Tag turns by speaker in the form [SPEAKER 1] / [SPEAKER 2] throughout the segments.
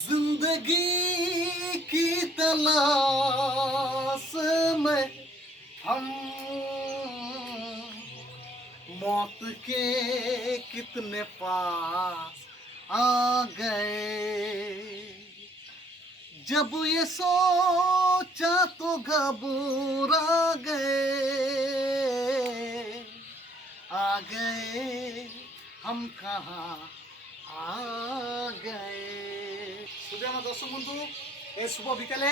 [SPEAKER 1] ज़िंदगी की तलाश में हम मौत के कितने पास आ गए। जब ये सोचा तो घबरा गए। आ गए, हम कहाँ आ गए? শুধু আমার দর্শক বন্ধু, এই শুভ বিকেলে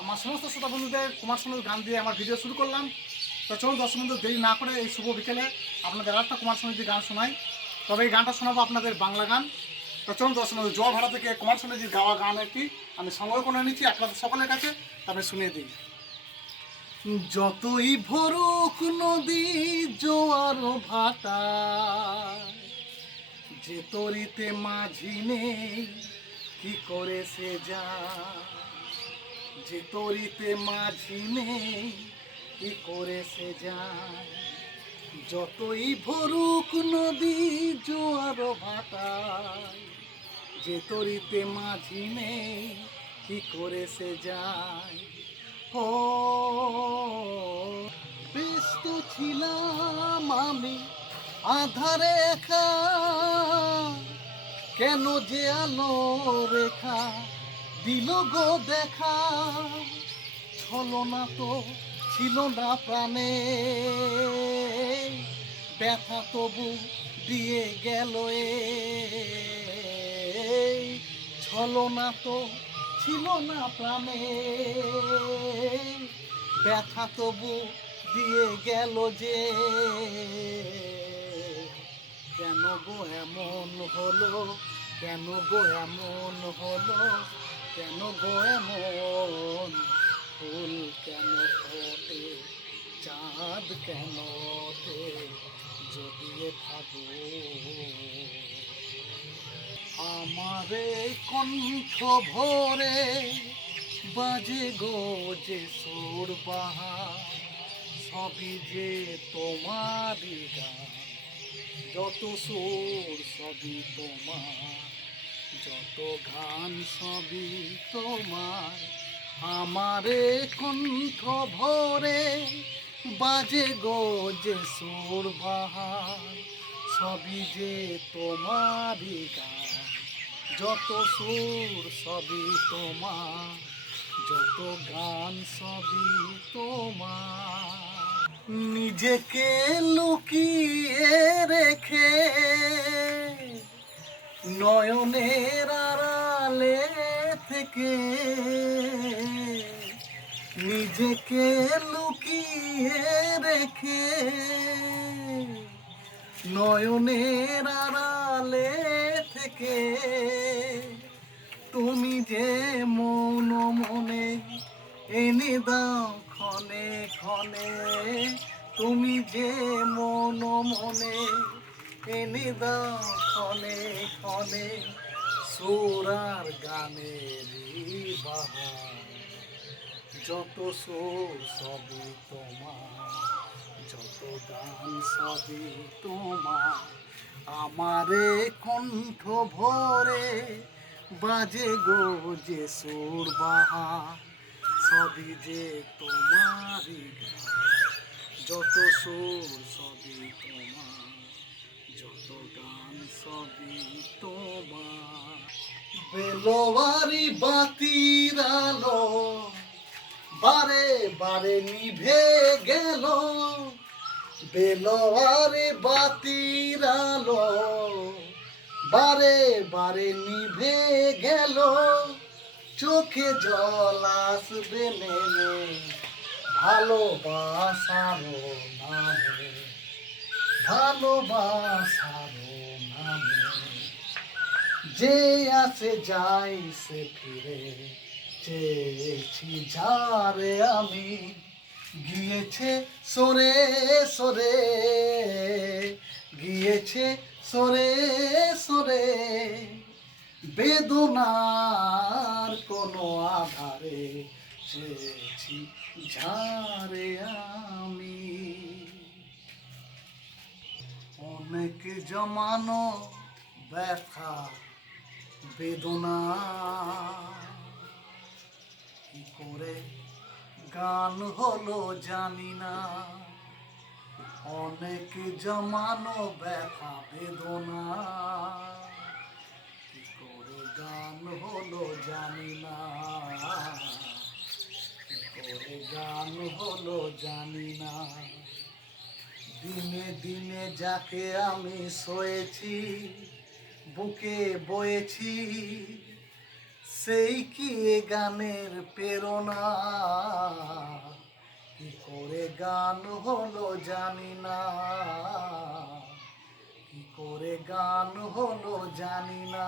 [SPEAKER 1] আমার সমস্ত শ্রোতা বন্ধুদের কুমার শানুর গান দিয়ে আমার ভিডিও শুরু করলাম। তো চলুন দর্শক বন্ধু, দেরি না করে এই শুভ বিকেলে আপনাদের আর একটা কুমার শানুর যে গান শোনাই। তবে এই গানটা শোনাবো আপনাদের বাংলা গান। তো চলুন দর্শক বন্ধু জল ভাড়া থেকে কুমার শানুর গাওয়া গান একটি আমি সংগ্রহ করে নিচ্ছি আপনাদের সকলের কাছে তবে শুনিয়ে দিই যতই ভরুক নদী, জোয়ার ভাটা, যে তরিতে মাঝি নেই কি করে সে যা যে তরিতে মাঝি নেই, কি করে সে যতই ভরুক নদী, জোয়ার ভাটায়, যে তরিতে মাঝি নেই, কি করে সে যায়? ও, ব্যস্ত ছিলাম আমি, আধারে একা কেন যে আলো রেখা দিল গো দেখা? ছলনা তো ছিল না প্রাণে। ব্যথা তবু দিয়ে গেল এ। ছলনা তো ছিল না প্রাণে। ব্যথা তবু দিয়ে গেল যে। গো এমন হলো? কেন গো এমন হলো? কেন গো এমন ফুল কেন ফোটে? চাঁদ কেন যদি ভাবো আমারে কণ্ঠ ভরে বাজে গো যে সুর বাহা, সবই যে তোমারই গান। যত সুর সবই তোমার, যত গান সবই তোমার। আমারে কণ্ঠ ভরে বাজে গো যে সুর বাহার, সবই যে তোমারই গান। যত সুর সবই তোমার, যত গান সবই তোমার। নিজেকে লুকিয়ে রেখে নয়নের আড়ালে থেকে নিজেকে লুকিয়ে রেখে নয়নের আড়ালে থেকে তুমি যে মৌন মনে এনে দাও ক্ষণে ক্ষণে তুমি যে মন মনে এনে দাও ক্ষণে ক্ষণে সুরার গানের যত সুর সবই তোমার, যত গান সবই তোমার। আমারে কণ্ঠ ভরে বাজে গো যে সুর বাহার। সবই যে তোমারই যত সুর সবই তোমার, যত গান সবই তোমার। বেলোয়ারি বাতির আলো, বারে বারে নিভে গেল। বেলোয়ারি বাতির আলো, বারে বারে নিভে গেল। চোখে জল আসবে নেমে ভালোবাসার নামে ভালোবাসার নামে। যে আসে যাই সে ফিরে, চেয়েছি যারে আমি, গিয়েছে সরে সরে, গিয়েছে সরে সরে। বেদনার কোনো আধারে চেয়েছি ঝারে আমি। অনেক জমানো ব্যথা, বেদনা। কি করে গান হলো জানি না। অনেক জমানো ব্যথা, বেদনা কি করে গান হলো জানি না করে গান হলো জানি না দিনে দিনে যাকে আমি শোয়েছি বুকে বয়েছি, সেই কি গানের প্রেরণা? কি করে গান হলো জানি না কি করে গান হলো জানি না